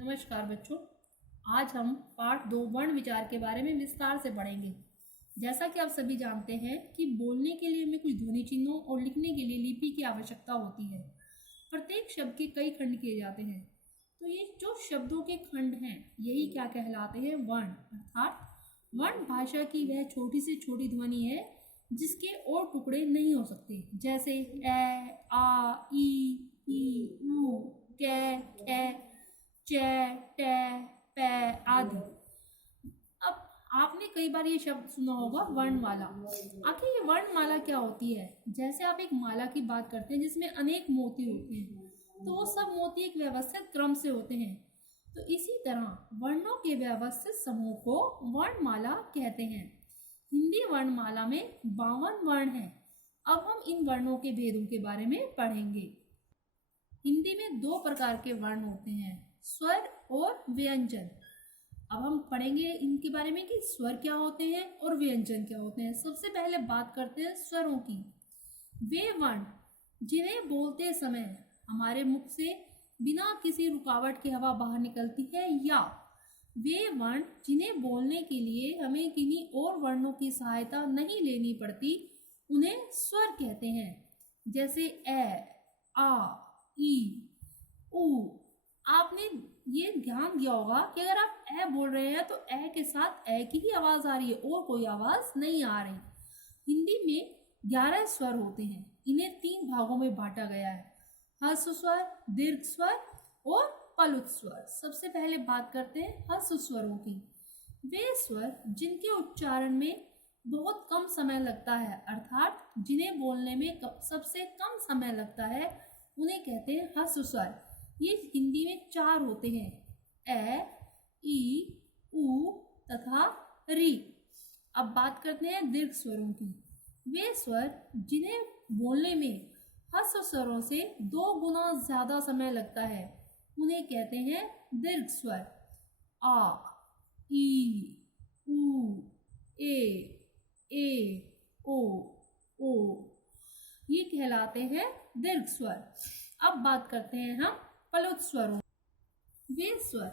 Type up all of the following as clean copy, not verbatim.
नमस्कार बच्चों। आज हम पाठ 2 वर्ण विचार के बारे में विस्तार से पढ़ेंगे। जैसा कि आप सभी जानते हैं कि बोलने के लिए हमें कुछ ध्वनि चिन्हों और लिखने के लिए लिपि की आवश्यकता होती है। प्रत्येक शब्द के कई खंड किए जाते हैं, तो ये जो शब्दों के खंड हैं यही क्या कहलाते हैं? वर्ण। अर्थात वर्ण भाषा की वह छोटी से छोटी ध्वनि है जिसके और टुकड़े नहीं हो सकते, जैसे ए, आ, ई, ऊ, कै, खे, चे, टे, पे आदि। अब आपने कई बार ये शब्द सुना होगा वर्णमाला। आखिर ये वर्णमाला क्या होती है? जैसे आप एक माला की बात करते हैं जिसमें अनेक मोती होते हैं, तो वो सब मोती एक व्यवस्थित क्रम से होते हैं। तो इसी तरह वर्णों के व्यवस्थित समूह को वर्णमाला कहते हैं। हिंदी वर्णमाला में 52 वर्ण हैं। अब हम इन वर्णों के भेदों के बारे में पढ़ेंगे। हिंदी में 2 प्रकार के वर्ण होते हैं, स्वर और व्यंजन। अब हम पढ़ेंगे इनके बारे में कि स्वर क्या होते हैं और व्यंजन क्या होते हैं। सबसे पहले बात करते हैं स्वरों की। वे वर्ण जिन्हें बोलते समय हमारे मुख से बिना किसी रुकावट के हवा बाहर निकलती है, या वे वर्ण जिन्हें बोलने के लिए हमें किन्हीं और वर्णों की सहायता नहीं लेनी पड़ती, उन्हें स्वर कहते हैं। जैसे ए, आ, ई, ऊ। आपने ये ध्यान दिया होगा कि अगर आप ए बोल रहे हैं तो ए के साथ ए की ही आवाज आ रही है और कोई आवाज नहीं आ रही। हिंदी में 11 स्वर होते हैं। इन्हें 3 भागों में बांटा गया है, ह्रस्व स्वर, दीर्घ स्वर और पलुत स्वर। सबसे पहले बात करते हैं ह्रस्व स्वरों की। वे स्वर जिनके उच्चारण में बहुत कम समय लगता है, अर्थात जिन्हें बोलने में सबसे कम समय लगता है, उन्हें कहते हैं ह्रस्व स्वर। ये हिंदी में 4 होते हैं, ए, ई, ऊ तथा री। अब बात करते हैं दीर्घ स्वरों की। वे स्वर जिन्हें बोलने में ह्रस्व स्वरों से 2 गुना ज्यादा समय लगता है, उन्हें कहते हैं दीर्घ स्वर। आ, ई, ऊ, ए, ओ ये कहलाते हैं दीर्घ स्वर। अब बात करते हैं हम पलुत स्वरों। वे स्वर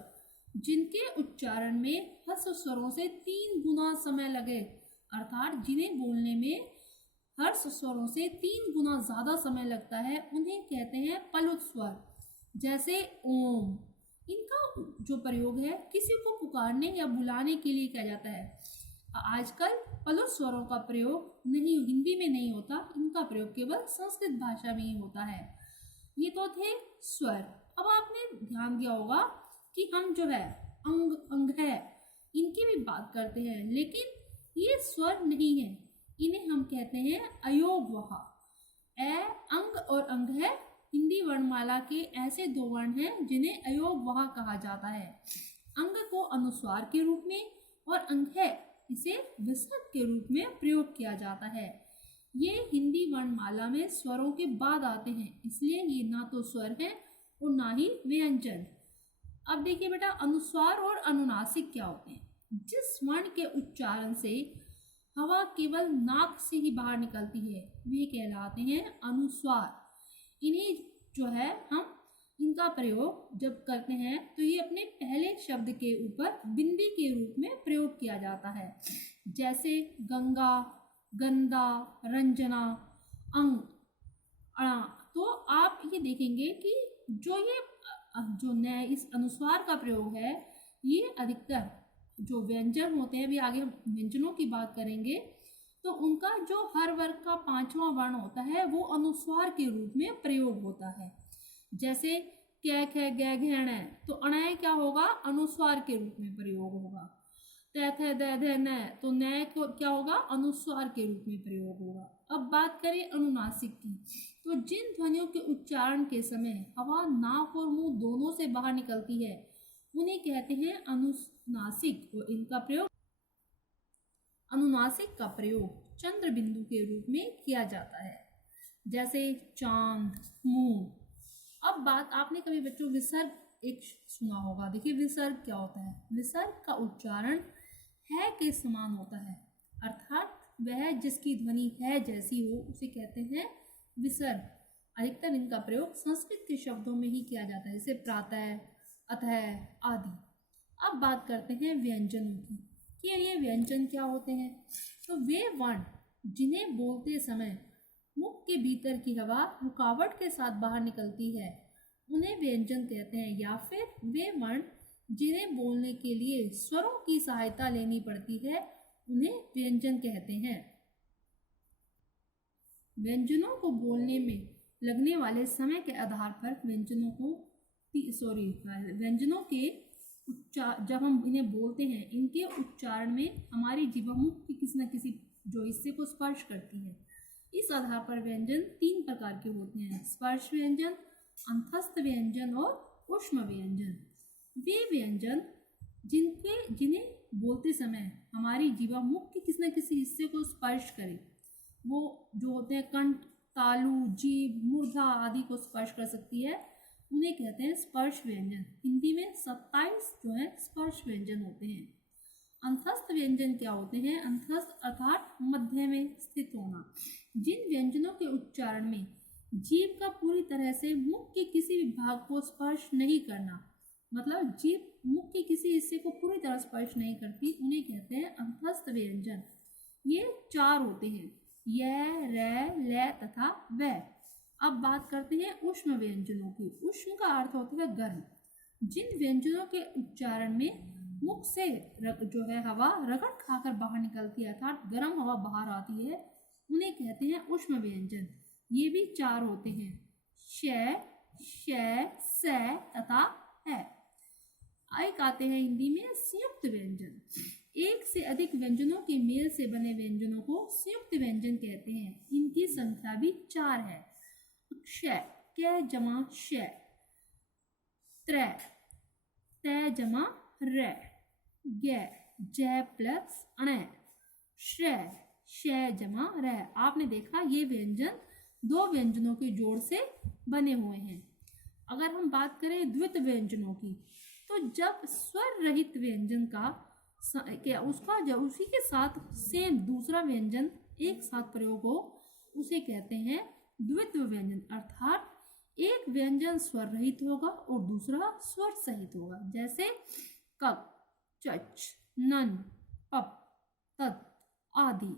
जिनके उच्चारण में ह्रस्व स्वरों से 3 गुना समय लगे, अर्थात जिन्हें बोलने में ह्रस्व स्वरों से 3 गुना ज्यादा समय लगता है, उन्हें कहते हैं पलुत स्वर। जैसे ओम। इनका जो प्रयोग है किसी को पुकारने या बुलाने के लिए किया जाता है। आजकल पलुत स्वरों का प्रयोग हिंदी में नहीं होता, इनका प्रयोग केवल संस्कृत भाषा में ही होता है। ये तो थे स्वर। अब आपने ध्यान दिया होगा कि हम जो है अंग है, इनकी भी बात करते हैं, लेकिन ये स्वर नहीं है। इन्हें हम कहते हैं अयोगवह। ए, अंग और अंग है हिंदी वर्णमाला के ऐसे 2 वर्ण हैं जिन्हें अयोगवह कहा जाता है। अंग को अनुस्वार के रूप में और अंग है इसे विसर्ग के रूप में प्रयोग किया जाता है। ये हिंदी वर्णमाला में स्वरों के बाद आते हैं, इसलिए ये ना तो स्वर है और ना ही व्यंजन। अब देखिए बेटा, अनुस्वार और अनुनासिक क्या होते हैं? जिस वर्ण के उच्चारण से हवा केवल नाक से ही बाहर निकलती है, वे कहलाते हैं अनुस्वार। इन्हें जो है हम इनका प्रयोग जब करते हैं तो ये अपने पहले शब्द के ऊपर बिंदी के रूप में प्रयोग किया जाता है। जैसे गंगा, गंदा, रंजना, अंग, अणा। तो आप ये देखेंगे कि जो नए इस अनुस्वार का प्रयोग है, ये अधिकतर जो व्यंजन होते हैं, भी आगे हम व्यंजनों की बात करेंगे, तो उनका जो हर वर्ग का 5वां वर्ण होता है वो अनुस्वार के रूप में प्रयोग होता है। जैसे कै, खे, गै, घैण, तो अणय क्या होगा? अनुस्वार के रूप में प्रयोग होगा। तै, थे, दै, धै, नै, तो नय क्या होगा? अनुस्वार के रूप में प्रयोग होगा। अब बात करें अनुनासिक की, तो जिन ध्वनियों के उच्चारण के समय हवा नाक और मुंह दोनों से बाहर निकलती है, उन्हें कहते हैं अनुनासिक। और इनका प्रयोग अनुनासिक का प्रयोग चंद्र बिंदु के रूप में किया जाता है, जैसे चांद, मुंह। अब बात, आपने कभी बच्चों विसर्ग एक सुना होगा। देखिए विसर्ग क्या होता है? विसर्ग का उच्चारण है के समान होता है, अर्थात वह जिसकी ध्वनि है जैसी हो उसे कहते हैं विसर्ग। अधिकतर इनका प्रयोग संस्कृत के शब्दों में ही किया जाता है, जैसे प्रातः, अतः आदि। अब बात करते हैं व्यंजनों की कि ये व्यंजन क्या होते हैं। तो वे वर्ण जिन्हें बोलते समय मुख के भीतर की हवा रुकावट के साथ बाहर निकलती है उन्हें व्यंजन कहते हैं, या फिर वे वर्ण जिन्हें बोलने के लिए स्वरों की सहायता लेनी पड़ती है उन्हें व्यंजन कहते हैं। व्यंजनों को बोलने में लगने वाले समय के आधार पर व्यंजनों के उच्चार, जब हम इन्हें बोलते हैं इनके उच्चारण में हमारी जीवा मुख के किसी न किसी जो हिस्से को स्पर्श करती है। इस आधार पर व्यंजन 3 प्रकार के होते हैं: स्पर्श व्यंजन, अंतस्थ व्यंजन और ऊष्म व्यंजन। वे व्यंजन जिन्हें बोलते समय हमारी जीवा मुख के किसी न किसी हिस्से को स्पर्श करे, वो जो होते हैं कंठ, तालु, जीभ, मूर्धा आदि को स्पर्श कर सकती है, उन्हें कहते हैं स्पर्श व्यंजन। हिंदी में 27 जो है स्पर्श व्यंजन होते हैं। अंतस्थ व्यंजन क्या होते हैं? अंतस्थ अर्थात मध्य में स्थित होना। जिन व्यंजनों के उच्चारण में जीभ का पूरी तरह से मुख के किसी भी भाग को स्पर्श नहीं करना, मतलब जीभ मुख के किसी हिस्से को पूरी तरह स्पर्श नहीं करती, उन्हें कहते हैं अंतस्थ व्यंजन। ये 4 होते हैं: य, रै, ल तथा व। अब बात करते हैं ऊष्म व्यंजनों की। ऊष्म का अर्थ होता है गर्म। जिन व्यंजनों के उच्चारण में मुख से जो है हवा रगड़ खाकर बाहर निकलती है अर्थात गर्म हवा बाहर आती है, उन्हें कहते हैं ऊष्म व्यंजन। ये भी 4 होते हैं: श, श, तथा है। एक आते हैं हिंदी में संयुक्त व्यंजन। एक से अधिक व्यंजनों के मेल से बने व्यंजनों को संयुक्त व्यंजन कहते हैं। इनकी संख्या भी 4 है: क्ष, क जमा श, त्र, त जमा र, ग, ज प्लस अण, श्र, श जमा र। आपने देखा ये व्यंजन 2 व्यंजनों के जोड़ से बने हुए हैं। अगर हम बात करें द्वित व्यंजनों की, तो जब स्वर रहित व्यंजन का उसका जब उसी के साथ सेम दूसरा व्यंजन एक साथ प्रयोग हो, उसे कहते हैं द्वित्व व्यंजन। अर्थात एक व्यंजन स्वर रहित होगा और दूसरा स्वर सहित होगा, जैसे कक, चच, नन, पप, तत आदि।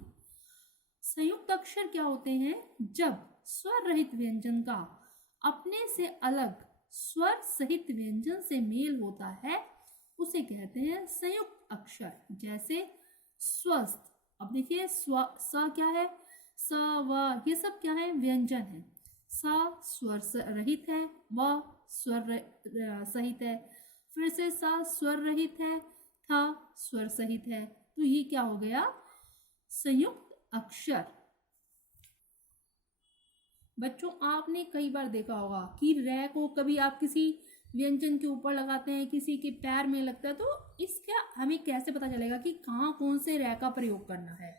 संयुक्त अक्षर क्या होते हैं? जब स्वर रहित व्यंजन का अपने से अलग स्वर सहित व्यंजन से मेल होता है उसे कहते हैं संयुक्त अक्षर। जैसे स्वस्थ, अब देखिए स क्या है, स व ये सब क्या है? व्यंजन है। सा स्वर रहित है, व स्वर सहित है, फिर से सा स्वर रहित है, था स्वर सहित है। तो ये क्या हो गया? संयुक्त अक्षर। बच्चों आपने कई बार देखा होगा कि रै को कभी आप किसी व्यंजन के ऊपर लगाते हैं, किसी के पैर में लगता है, तो इसका हमें कैसे पता चलेगा कि कहाँ कौन से रै का प्रयोग करना है?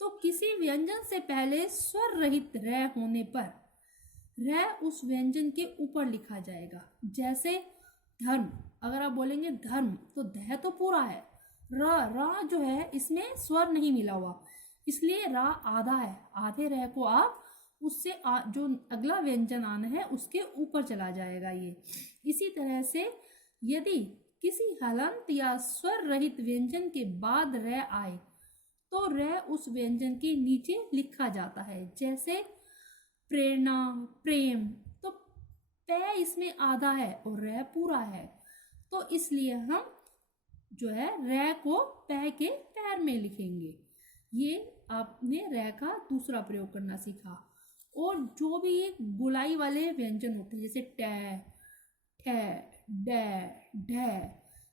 तो किसी व्यंजन से पहले स्वर रहित रै होने पर रै उस व्यंजन के ऊपर लिखा जाएगा। जैसे धर्म, अगर आप बोलेंगे धर्म तो ध तो पूरा है, रा जो है इसमें स्वर नहीं मिला हुआ, इसलिए रा आधा है। आधे रै को आप उससे जो अगला व्यंजन आना है उसके ऊपर चला जाएगा ये। इसी तरह से यदि किसी हलंत या स्वर रहित व्यंजन के बाद रै आए तो रै उस व्यंजन के नीचे लिखा जाता है। जैसे प्रेरणा, प्रेम, तो पै इसमें आधा है और रै पूरा है, तो इसलिए हम जो है रै को पै के पैर में लिखेंगे। ये आपने रै का दूसरा प्रयोग करना सीखा। और जो भी ये गोलाई वाले व्यंजन होते हैं जैसे ट, ठ, ड, ढ,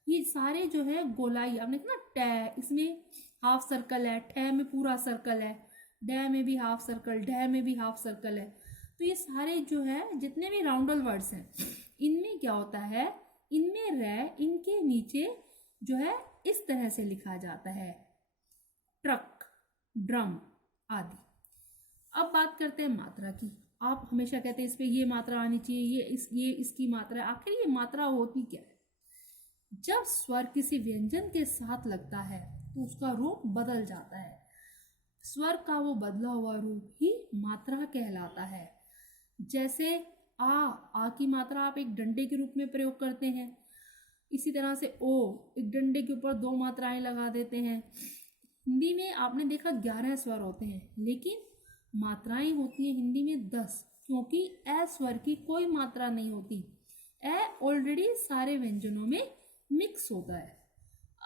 ये सारे जो है गोलाई, आपने देखा ना ट इसमें हाफ सर्कल है, ठ में पूरा सर्कल है, ड में भी हाफ सर्कल, ढ में भी हाफ सर्कल है। तो ये सारे जो है जितने भी राउंडल वर्ड्स हैं इनमें क्या होता है, इनमें रै इनके नीचे जो है इस तरह से लिखा जाता है, ट्रक, ड्रम आदि। अब बात करते हैं मात्रा की। आप हमेशा कहते हैं इस पे ये मात्रा आनी चाहिए, ये इसकी मात्रा। आखिर ये मात्रा होती क्या है? जब स्वर किसी व्यंजन के साथ लगता है तो उसका रूप बदल जाता है। स्वर का वो बदला हुआ रूप ही मात्रा कहलाता है। जैसे आ की मात्रा आप एक डंडे के रूप में प्रयोग करते हैं, इसी तरह से ओ, एक डंडे के ऊपर 2 मात्राएं लगा देते हैं। हिंदी में आपने देखा 11 स्वर होते हैं, लेकिन मात्राएं होती हैं हिंदी में 10, क्योंकि ए स्वर की कोई मात्रा नहीं होती। ए ऑलरेडी सारे व्यंजनों में मिक्स होता है।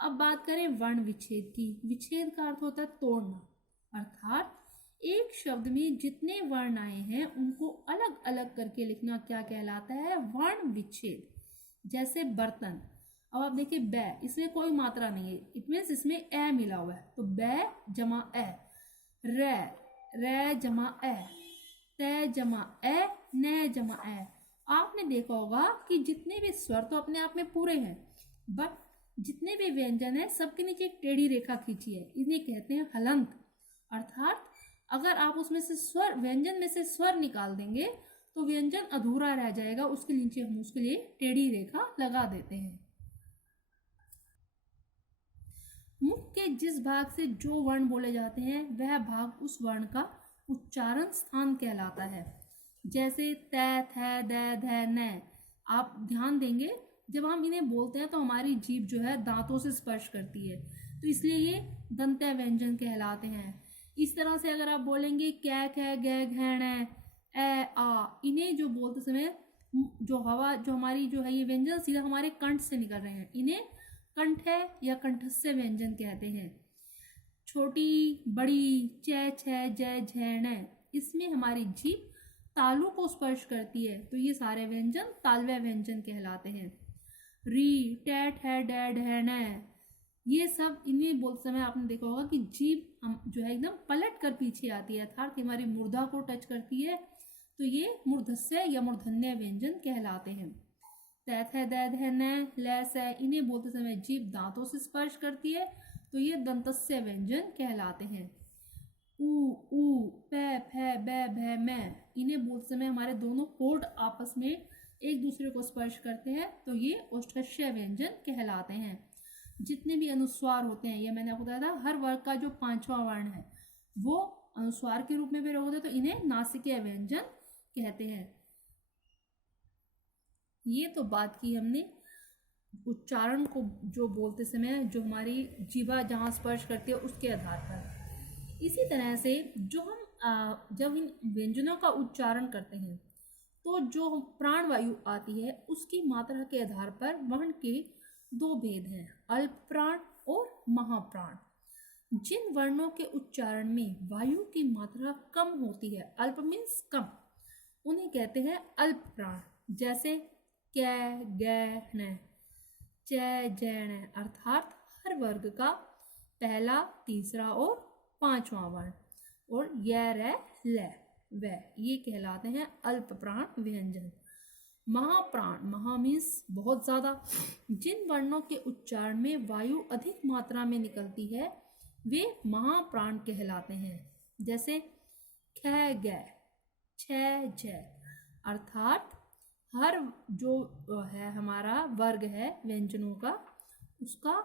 अब बात करें वर्ण विच्छेद की। विच्छेद का अर्थ होता है तोड़ना, अर्थात एक शब्द में जितने वर्ण आए हैं उनको अलग अलग करके लिखना क्या कहलाता है? वर्ण विच्छेद। जैसे बर्तन, अब आप देखिए बै, इसमें कोई मात्रा नहीं है, इट मीन्स इसमें ए मिला हुआ है, तो बै जमा ए। रै, रै जमा ए। तै जमा ए, नै जमा ए। आपने देखा होगा कि जितने भी स्वर तो अपने आप में पूरे हैं, बट जितने भी व्यंजन है सबके नीचे एक टेढ़ी रेखा खींची है, इन्हें कहते हैं हलंत। अर्थात अगर आप उसमें से स्वर, व्यंजन में से स्वर निकाल देंगे तो व्यंजन अधूरा रह जाएगा, उसके नीचे हम उसके लिए टेढ़ी रेखा लगा देते हैं। मुख के जिस भाग से जो वर्ण बोले जाते हैं वह भाग उस वर्ण का उच्चारण स्थान कहलाता है। जैसे तै, थै, दै, धै, नै। आप ध्यान देंगे जब हम इन्हें बोलते हैं तो हमारी जीभ जो है दांतों से स्पर्श करती है, तो इसलिए ये दंत्य व्यंजन कहलाते हैं। इस तरह से अगर आप बोलेंगे कै, कै, गै, घै, नै, ए, आ, इन्हें जो बोलते समय जो हवा, जो हमारी जो है ये व्यंजन सीधा हमारे कंठ से निकल रहे हैं, इन्हें कंठ या कंठस्य व्यंजन कहते हैं। छोटी, बड़ी, चै, छै, जै, झै, नै, इसमें हमारी जीभ तालु को स्पर्श करती है, तो ये सारे व्यंजन तालव्य व्यंजन कहलाते हैं। री, टे, ठे, डै, ढै, नै, ये सब इन्हें बोलते समय आपने देखा होगा कि जीभ हम जो है एकदम पलट कर पीछे आती है, अर्थात हमारी मूर्धा को टच करती है, तो ये मूर्धस्य या मूर्धन्य व्यंजन कहलाते हैं। तै, थे, दै, धै, नै, लै, सै, इन्हें बोलते समय जीभ दांतों से स्पर्श करती है, तो ये दंतस्य व्यंजन कहलाते हैं। ऊ, पै, फै, बै, भै, मै, इन्हें बोलते समय हमारे दोनों होठ आपस में एक दूसरे को स्पर्श करते हैं, तो ये ओष्ठस्य व्यंजन कहलाते हैं। जितने भी अनुस्वार होते हैं, ये मैंने आपको बताया था, हर वर्ग का जो 5वां वर्ण है वो अनुस्वार के रूप में भी होता है, तो इन्हें नासिकीय व्यंजन कहते हैं। ये तो बात की हमने उच्चारण को जो बोलते समय जो हमारी जीवा जहाँ स्पर्श करती है उसके आधार पर। इसी तरह से जो हम जब इन व्यंजनों का उच्चारण करते हैं तो जो प्राण वायु आती है उसकी मात्रा के आधार पर वर्ण के 2 भेद हैं, अल्प प्राण और महाप्राण। जिन वर्णों के उच्चारण में वायु की मात्रा कम होती है, अल्प मीन्स कम, उन्हें कहते हैं अल्प प्राण। जैसे कै, गै, नै, चै, जै, नै, अर्थात हर वर्ग का पहला, तीसरा और 5वां वर्ण, और य, रै, लै, वै, ये कहलाते हैं अल्प प्राण व्यंजन। महाप्राण, महा मीन्स बहुत ज्यादा, जिन वर्णों के उच्चारण में वायु अधिक मात्रा में निकलती है वे महाप्राण कहलाते हैं। जैसे ख, गै, छ, जै, अर्थात हर जो है हमारा वर्ग है व्यंजनों का, उसका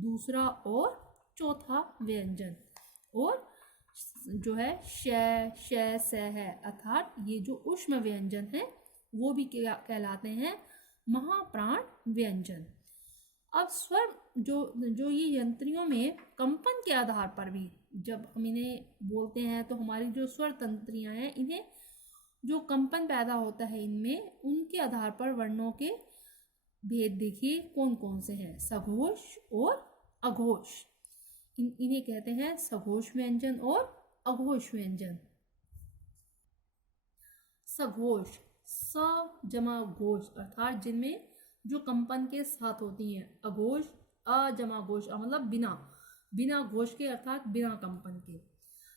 दूसरा और चौथा व्यंजन और जो है श, श, है, अर्थात ये जो उष्म व्यंजन है वो भी कहलाते हैं महाप्राण व्यंजन। अब स्वर जो ये यंत्रियों में कंपन के आधार पर भी जब हम इन्हें बोलते हैं तो हमारी जो स्वर तंत्रियां हैं, इन्हें जो कंपन पैदा होता है इनमें, उनके आधार पर वर्णों के भेद देखिए कौन कौन से हैं। सघोष और अघोष, इन्हें कहते हैं सघोष व्यंजन और अघोष व्यंजन। सघोष, स जमा घोष, अर्थात जिनमें जो कंपन के साथ होती हैं। अघोष, अ जमा घोष, मतलब बिना घोष के, अर्थात बिना कंपन के।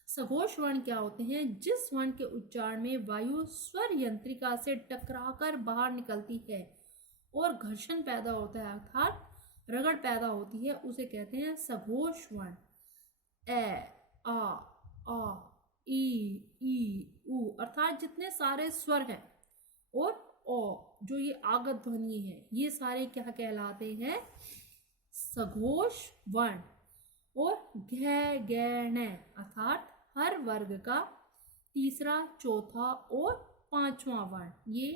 सघोष वर्ण क्या होते हैं? जिस वर्ण के उच्चारण में वायु स्वर यंत्रिका से टकराकर बाहर निकलती है और घर्षण पैदा होता है, अर्थात रगड़ पैदा होती है, उसे कहते हैं सघोष वर्ण। ए, आ, ई, उ, अर्थात जितने सारे स्वर हैं, और ओ जो ये आगत ध्वनि है, ये सारे क्या कहलाते हैं? सघोष वर्ण। और घ, गै, नै, अर्थात हर वर्ग का तीसरा, चौथा और 5वां वर्ण, ये,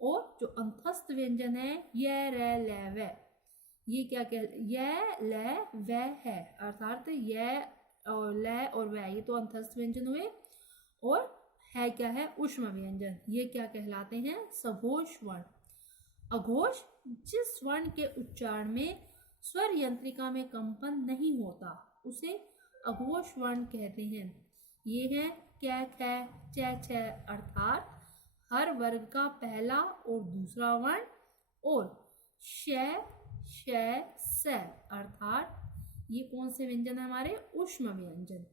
और जो अंतस्थ व्यंजन है य, रै, लै, वै, ये क्या कह, यह ल वह है, अर्थात यह और ल और वह ये तो अंतस्थ व्यंजन हुए, और है क्या है, ऊष्म व्यंजन। ये क्या कहलाते हैं, सघोष वर्ण। अघोष जिस वर्ण के उच्चारण में स्वर यंत्रिका में कंपन नहीं होता उसे अघोष वर्ण कहते हैं। ये है कै ख च छ, अर्थात हर वर्ग का पहला और दूसरा वर्ण, और श श स, अर्थात ये कौन से व्यंजन है हमारे, ऊष्म व्यंजन।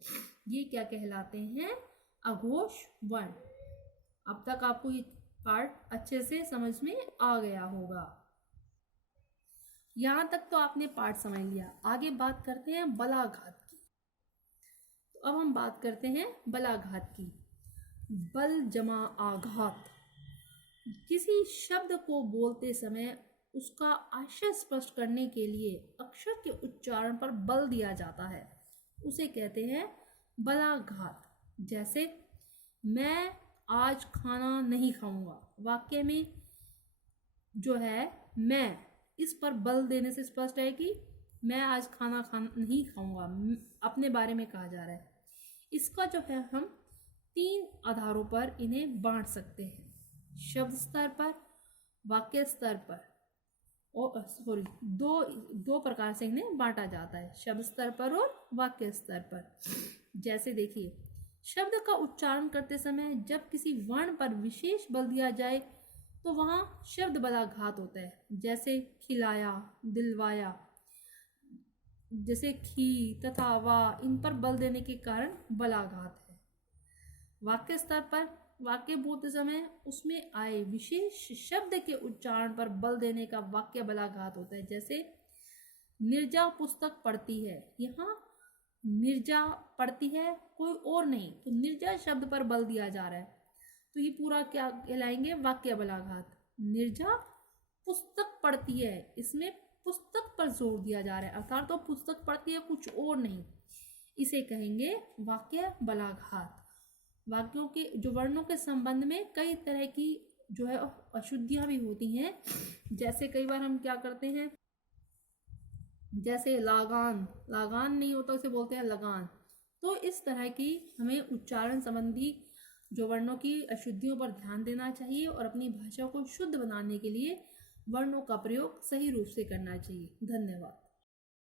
ये क्या कहलाते हैं, अघोष वर्ण। अब तक आपको ये पार्ट अच्छे से समझ में आ गया होगा। यहां तक तो आपने पार्ट समझ लिया। आगे बात करते हैं बलाघात की। तो अब हम बात करते हैं बलाघात की। बल जमा आघात, किसी शब्द को बोलते समय उसका आशय स्पष्ट करने के लिए अक्षर के उच्चारण पर बल दिया जाता है, उसे कहते हैं बलाघात। जैसे मैं आज खाना नहीं खाऊंगा, वाक्य में जो है मैं, इस पर बल देने से स्पष्ट है कि मैं आज खाना नहीं खाऊंगा, अपने बारे में कहा जा रहा है। इसका जो है हम 3 आधारों पर इन्हें बांट सकते हैं, शब्द स्तर पर, वाक्य स्तर पर, और सॉरी दो प्रकार से इन्हें बांटा जाता है, शब्द स्तर पर और वाक्य स्तर पर। जैसे देखिए, शब्द का उच्चारण करते समय जब किसी वर्ण पर विशेष बल दिया जाए तो वहां शब्द बलाघात होता है। जैसे खिलाया, दिलवाया, जैसे खी तथा वा, इन पर बल देने के कारण बलाघात है। वाक्य स्तर पर वाक्य बोलते समय उसमें आए विशेष शब्द के उच्चारण पर बल देने का वाक्य बलाघात होता है। जैसे निर्जा पुस्तक पढ़ती है, यहाँ निर्जा पढ़ती है, कोई और नहीं, तो निर्जा शब्द पर बल दिया जा रहा है, तो ये पूरा क्या कहलाएंगे, वाक्य बलाघात। निर्जा पुस्तक पढ़ती है, इसमें पुस्तक पर जोर दिया जा रहा है, अर्थात तो पुस्तक पढ़ती है, कुछ और नहीं, इसे कहेंगे वाक्य बलाघात। वाक्यों के जो वर्णों के संबंध में कई तरह की जो है अशुद्धियां भी होती हैं। जैसे कई बार हम क्या करते हैं, जैसे लगान, लगान नहीं होता उसे बोलते हैं लगान। तो इस तरह की हमें उच्चारण संबंधी जो वर्णों की अशुद्धियों पर ध्यान देना चाहिए और अपनी भाषा को शुद्ध बनाने के लिए वर्णों का प्रयोग सही रूप से करना चाहिए। धन्यवाद।